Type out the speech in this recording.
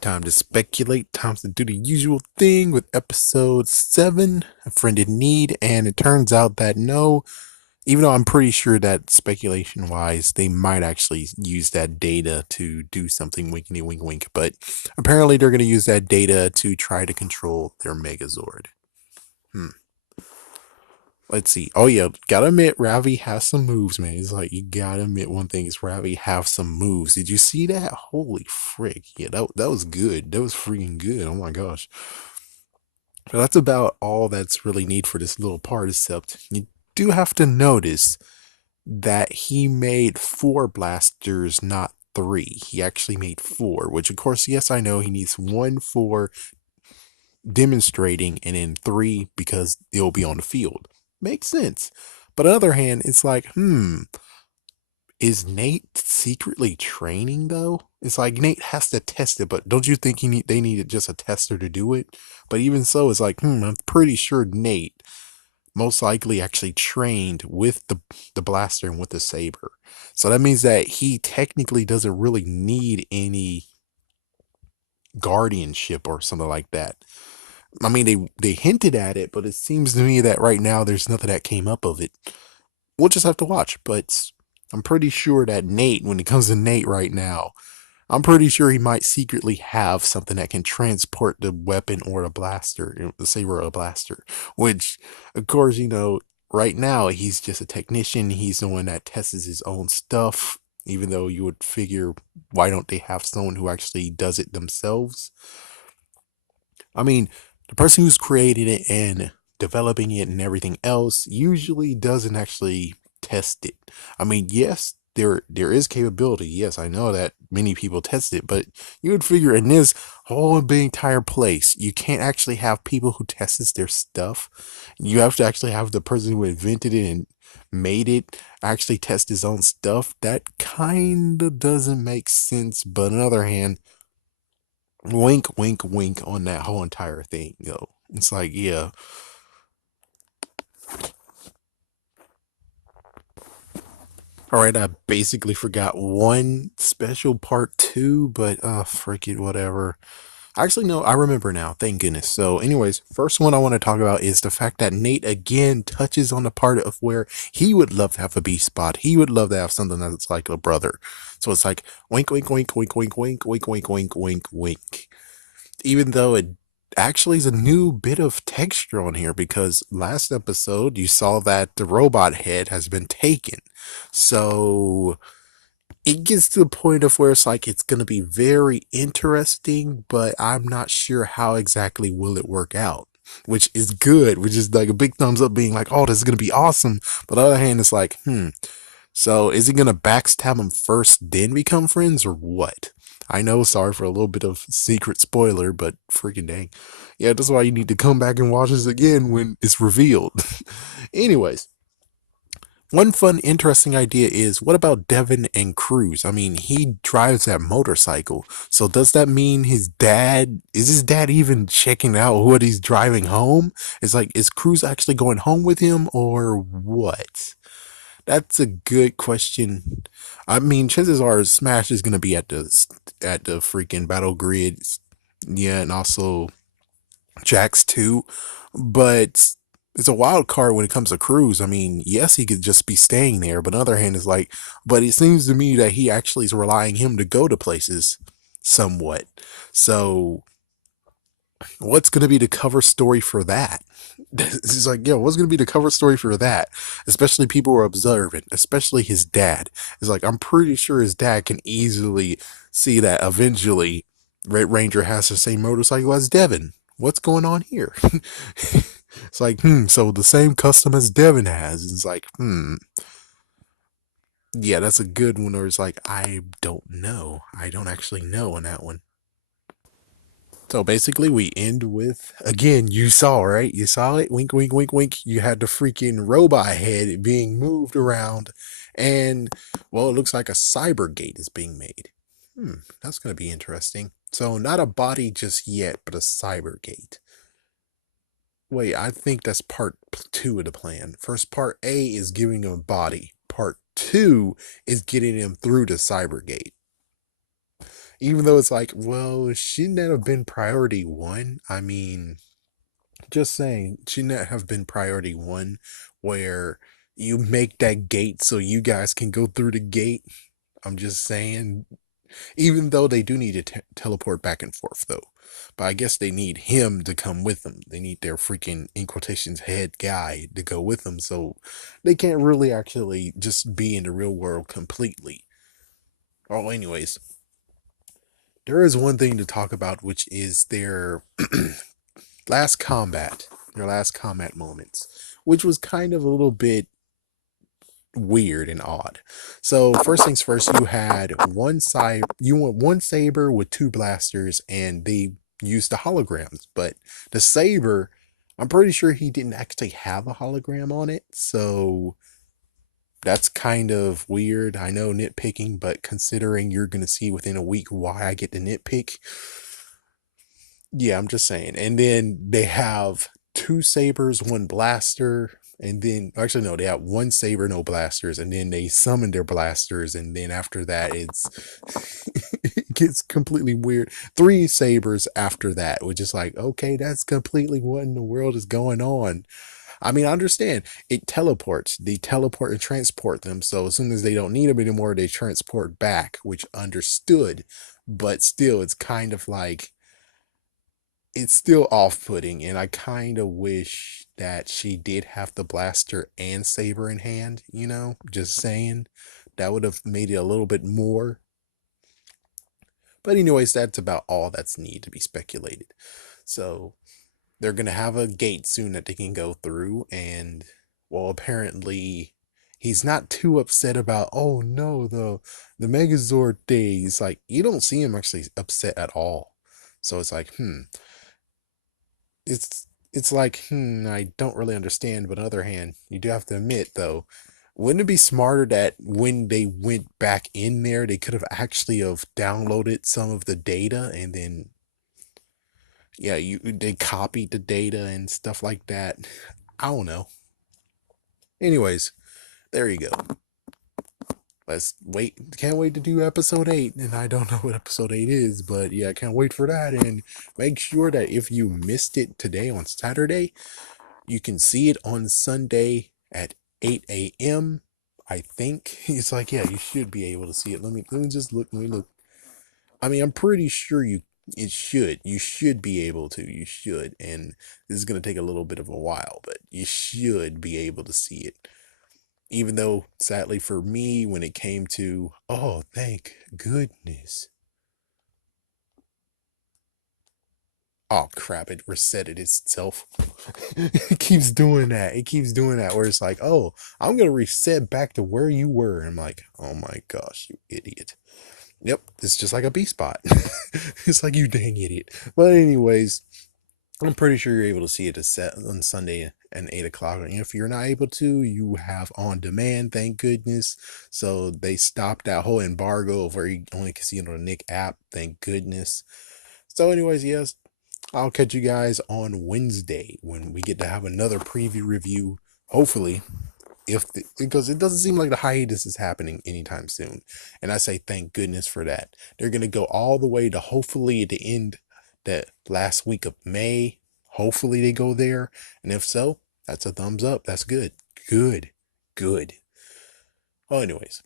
Time to speculate, time to do the usual thing with episode 7, A Friend in Need, and it turns out that no, even though I'm pretty sure that speculation wise, they might actually use that data to do something winkety wink wink, but apparently they're going to use that data to try to control their Megazord. Hmm. Let's see. Oh yeah, gotta admit, Ravi has some moves, man. It's like you gotta admit one thing is Ravi have some moves. Did you see that? Holy frick! Yeah, that was good. That was freaking good. Oh my gosh. But that's about all that's really need for this little part. Except you do have to notice that he made 4 blasters, not 3. He actually made 4, which of course, yes, I know he needs 1 for demonstrating and then 3 because it'll be on the field. Makes sense. But on the other hand, it's like, is Nate secretly training though? It's like Nate has to test it, but don't you think they needed just a tester to do it? But even so, it's like, I'm pretty sure Nate most likely actually trained with the blaster and with the saber. So that means that he technically doesn't really need any guardianship or something like that. I mean, they hinted at it, but it seems to me that right now there's nothing that came up of it. We'll just have to watch, but I'm pretty sure that Nate, when it comes to Nate right now, I'm pretty sure he might secretly have something that can transport the weapon or a blaster, the saber or a blaster. Which, of course, right now he's just a technician. He's the one that tests his own stuff. Even though you would figure, why don't they have someone who actually does it themselves? I mean, the person who's created it and developing it and everything else usually doesn't actually test it. I mean, yes, there is capability. Yes, I know that many people test it, but you would figure in this whole big entire place, you can't actually have people who tests their stuff. You have to actually have the person who invented it and made it actually test his own stuff. That kind of doesn't make sense. But on the other hand, wink, wink, wink on that whole entire thing, It's like, yeah. All right, I basically forgot one special part two, but frick it, whatever. Actually, no, I remember now. Thank goodness. So, anyways, first one I want to talk about is the fact that Nate again touches on the part of where he would love to have a B spot. He would love to have something that's like a brother. So it's like wink, wink, wink, wink, wink, wink, wink, wink, wink, wink, wink. Even though it actually is a new bit of texture on here because last episode you saw that the robot head has been taken. So it gets to the point of where it's like it's going to be very interesting, but I'm not sure how exactly will it work out. Which is good, which is like a big thumbs up being like, oh, this is going to be awesome. But on the other hand, it's like, so is he gonna backstab him first, then become friends, or what? I know, sorry for a little bit of secret spoiler, but freaking dang. Yeah, that's why you need to come back and watch this again when it's revealed. Anyways, one fun, interesting idea is what about Devin and Cruz? I mean, he drives that motorcycle. So does that mean is his dad even checking out what he's driving home? It's like, is Cruz actually going home with him or what? That's a good question. I mean, chances are Smash is gonna be at the freaking battle grid, yeah, and also Jax too. But it's a wild card when it comes to Cruz. I mean, yes, he could just be staying there, but on the other hand, it's like, but it seems to me that he actually is relying him to go to places somewhat. So what's going to be the cover story for that? It's like, yo, what's going to be the cover story for that? Especially people are observant, especially his dad. It's like, I'm pretty sure his dad can easily see that eventually Red Ranger has the same motorcycle as Devin. What's going on here? It's like, so the same custom as Devin has. It's like, yeah, that's a good one. Or it's like, I don't know. I don't actually know on that one. So basically, we end with again. You saw, right? You saw it. Wink, wink, wink, wink. You had the freaking robot head being moved around, and well, it looks like a cyber gate is being made. That's gonna be interesting. So not a body just yet, but a cyber gate. Wait, I think that's part two of the plan. First, part A is giving him a body. Part two is getting him through the cyber gate. Even though it's like, well, shouldn't that have been priority one? I mean, just saying, shouldn't that have been priority one where you make that gate so you guys can go through the gate? I'm just saying, even though they do need to teleport back and forth, though. But I guess they need him to come with them. They need their freaking, in quotations, head guy to go with them. So they can't really actually just be in the real world completely. Well, anyways, there is one thing to talk about, which is their last combat, their last combat moments, which was kind of a little bit weird and odd. So first things first, you had one side, you want one saber with two blasters, and they used the holograms. But the saber, I'm pretty sure he didn't actually have a hologram on it, so that's kind of weird. I know nitpicking, but considering you're gonna see within a week why I get to nitpick, yeah, I'm just saying. And then they have two sabers, one blaster, and then actually no, they have one saber, no blasters, and then they summon their blasters, and then after that it's it gets completely weird. Three sabers after that, which is like, okay, that's completely what in the world is going on. I mean, I understand it teleports. They teleport and transport them. So as soon as they don't need them anymore, they transport back, which understood. But still, it's kind of like it's still off-putting, and I kind of wish that she did have the blaster and saber in hand, you know, just saying. That would have made it a little bit more. But anyways, that's about all that's need to be speculated. So they're gonna have a gate soon that they can go through, and well, apparently he's not too upset about, oh no, the Megazord days. Like, you don't see him actually upset at all. So it's like, it's like, I don't really understand, but on the other hand, you do have to admit though, wouldn't it be smarter that when they went back in there, they could have actually have downloaded some of the data, and then yeah, they copied the data and stuff like that. I don't know. Anyways, there you go. Let's wait. Can't wait to do episode 8, and I don't know what episode 8 is, but yeah, I can't wait for that. And make sure that if you missed it today on Saturday, you can see it on Sunday at 8 a.m. I think it's like, yeah, you should be able to see it. Let me just look. Let me look. I mean, I'm pretty sure you should be able to. You should, and this is gonna take a little bit of a while, but you should be able to see it. Even though, sadly for me, when it came to, oh, thank goodness. Oh crap, it resetted itself. It keeps doing that. It keeps doing that where it's like, oh, I'm gonna reset back to where you were. I'm like, oh my gosh, you idiot. Yep, it's just like a B spot. It's like, you dang idiot. But anyways, I'm pretty sure you're able to see it set on Sunday at 8 o'clock. And if you're not able to, you have on demand, thank goodness. So they stopped that whole embargo of where you only can see it on the Nick app, thank goodness. So, anyways, yes, I'll catch you guys on Wednesday when we get to have another preview review. Hopefully, because it doesn't seem like the hiatus is happening anytime soon, and I say thank goodness for that. They're gonna go all the way to hopefully at the end that last week of May. Hopefully they go there, and if so, that's a thumbs up. That's good. Good. Well, anyways,